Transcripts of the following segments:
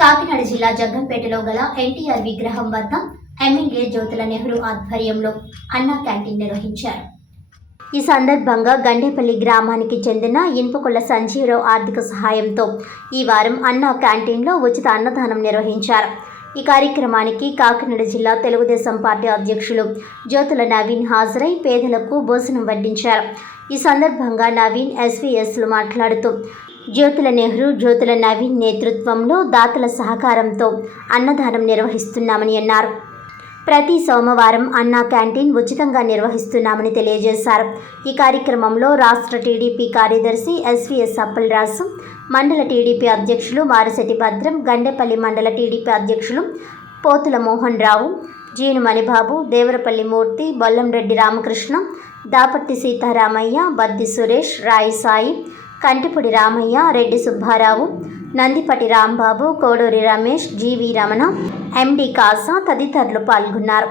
కాకినాడ జిల్లా జగ్గంపేటలో గల ఎన్టీఆర్ విగ్రహం వద్ద ఎమ్మెల్యే జ్యోతుల నెహ్రూ ఆధ్వర్యంలో అన్నా క్యాంటీన్ నిర్వహించారు. ఈ సందర్భంగా గండేపల్లి గ్రామానికి చెందిన ఇన్పుకొల్ల సంజీవరావు ఆర్థిక సహాయంతో ఈ వారం అన్న క్యాంటీన్లో ఉచిత అన్నదానం నిర్వహించారు. ఈ కార్యక్రమానికి కాకినాడ జిల్లా తెలుగుదేశం పార్టీ అధ్యక్షులు జ్యోతుల నవీన్ హాజరై పేదలకు భోజనం వడ్డించారు. ఈ సందర్భంగా నవీన్ ఎస్వీఎస్లు మాట్లాడుతూ జ్యోతుల నెహ్రూ జ్యోతుల నవీన్ నేతృత్వంలో దాతల సహకారంతో అన్నదానం నిర్వహిస్తున్నామని అన్నారు. ప్రతి సోమవారం అన్నా క్యాంటీన్ ఉచితంగా నిర్వహిస్తున్నామని తెలియజేశారు. ఈ కార్యక్రమంలో రాష్ట్ర టీడీపీ కార్యదర్శి ఎస్వీఎస్ అప్పలరాజు మండల టీడీపీ అధ్యక్షులు మారిశెట్టి భద్రం గండేపల్లి మండల టీడీపీ అధ్యక్షులు పోతుల మోహన్ రావు జీను మణిబాబు దేవరపల్లి మూర్తి బొల్లంరెడ్డి రామకృష్ణ దాపర్తి సీతారామయ్య బద్ది సురేష్ రాయి సాయి కంటిపొడి రామయ్య రెడ్డి సుబ్బారావు నందిపటి రాంబాబు కోడూరి రమేష్ జీవి రమణ ఎండి కాసా తదితరులు పాల్గొన్నారు.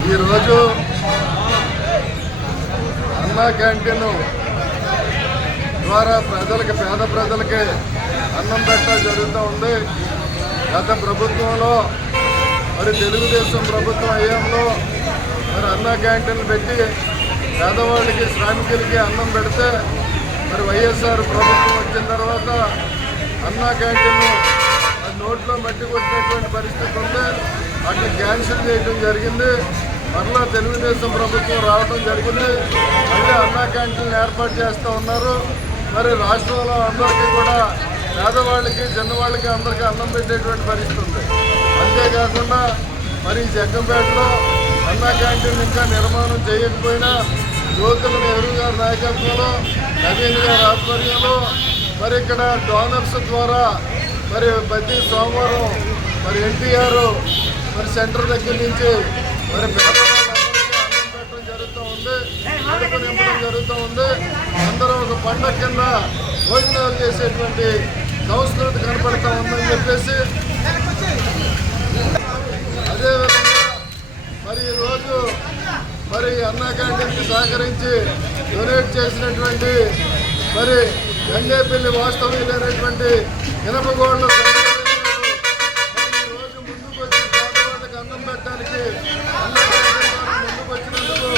ఈరోజు అన్నా క్యాంటీన్ ద్వారా ప్రజలకి పేద ప్రజలకి అన్నం పెట్టడం జరుగుతూ ఉంది. గత ప్రభుత్వంలో మరి తెలుగుదేశం ప్రభుత్వం అయ్యంలో మరి అన్నా క్యాంటీన్లు పెట్టి పేదవాళ్ళకి శ్రామికులకి అన్నం పెడితే మరి వైఎస్ఆర్ ప్రభుత్వం వచ్చిన తర్వాత అన్నా క్యాంటీన్ నోట్లో మట్టి కొట్టినటువంటి పరిస్థితి ఉంది. అట్లా క్యాన్సిల్ చేయడం జరిగింది. మరలా తెలుగుదేశం ప్రభుత్వం రావడం జరిగింది. మళ్ళీ అన్నా క్యాంటీన్లు ఏర్పాటు చేస్తూ ఉన్నారు. మరి రాష్ట్రంలో అందరికీ కూడా పేదవాళ్ళకి చిన్నవాళ్ళకి అందరికీ అన్నం పెట్టేటువంటి పరిస్థితి ఉంది. అంతేకాకుండా మరి ఈ జగ్గంపేటలో అన్నా క్యాంటీన్ ఇంకా నిర్మాణం చేయకపోయినా జ్యోతుల నెహ్రూ గారి నాయకత్వంలో నవీన్ గారి ఆధ్వర్యంలో మరి ఇక్కడ డోనర్స్ ద్వారా మరి ప్రతి సోమవారం మరి ఎన్టీఆర్ మరి సెంటర్ దగ్గర నుంచి మరి పెట్టడం జరుగుతూ ఉంది. కడుపు నింపడం జరుగుతూ ఉంది. అందరూ ఒక పండగ కింద భోజనాలు చేసేటువంటి సంస్కృతి కనపడతా ఉందని చెప్పేసి అదేవిధంగా మరి అన్నా క్యాంటీన్కి సహకరించి డొనేట్ చేసినటువంటి మరి గండేపల్లి వాస్తవ్యులైనటువంటి ఇనపగోళ్ళ ఈరోజు ముందుకు వచ్చి పేదవాళ్ళకి అన్నం పెట్టడానికి అన్నా క్యాంటీన్ ముందుకు వచ్చినందుకు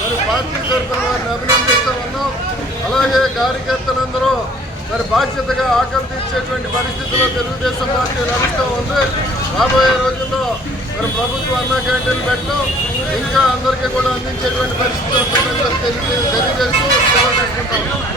మరి పార్టీ తరఫున వారిని అభినందిస్తూ ఉన్నాం. అలాగే కార్యకర్తలందరూ మరి బాధ్యతగా ఆకలి తీర్చేటువంటి పరిస్థితిలో తెలుగుదేశం పార్టీ నడుస్తూ ఉంది. రాబోయే రోజుల్లో మరి ప్రభుత్వం అన్న క్యాంటీన్లు పెట్టడం ఇంకా అందరికీ కూడా అందించేటువంటి పరిస్థితి తెలియజేస్తూ